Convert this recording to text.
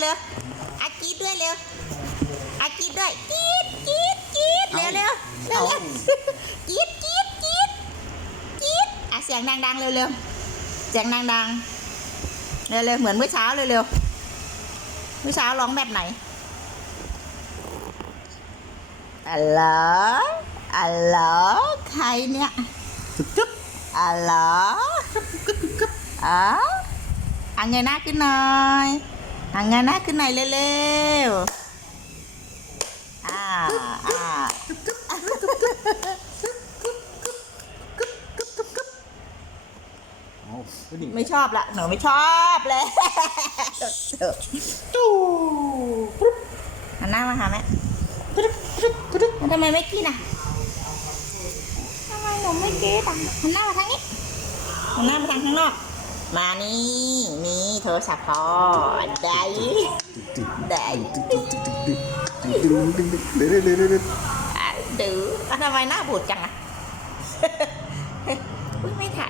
เร็วๆอากรีดด้วยเร็วอากรีดด้วยกรีดกรีดกรีดเร็วๆเร็วเร็วๆกรีดกรีดกรีดกรีดอะเสียงดังๆเร็วๆเสียงดังๆเร็วๆเหมือนเมื่อเช้าเร็วๆเมื่อเช้าร้องแบบไหนอัลโหลอัลโหลใครเนี่ยจุ๊บจุ๊บอัลโหลกึ๊บกึ๊บอ๋ออังเงยหน้าขึ้นหน่อย อังงยหน้าขึ้นหน่อยเร็วๆอ่าอ่าไม่ชอบละหนูไม่ชอบเลยตู้ปุ๊บหันหน้ามาหาแม่ปุ๊บปุ๊บปุ๊บทำไมไม่กินอะทำไมหนูไม่กินอะหันหน้ามาทางนี้หันหน้ามาทางข้างนอก มานี่นี่โทรศัพท์พ่อได้ได้ดึงดึงดึงดึงดึงดึงดึงเร็วเร็วเร็วเร็วอะดูอะทำไมหน้าบูดจังอะไม่ถ่าย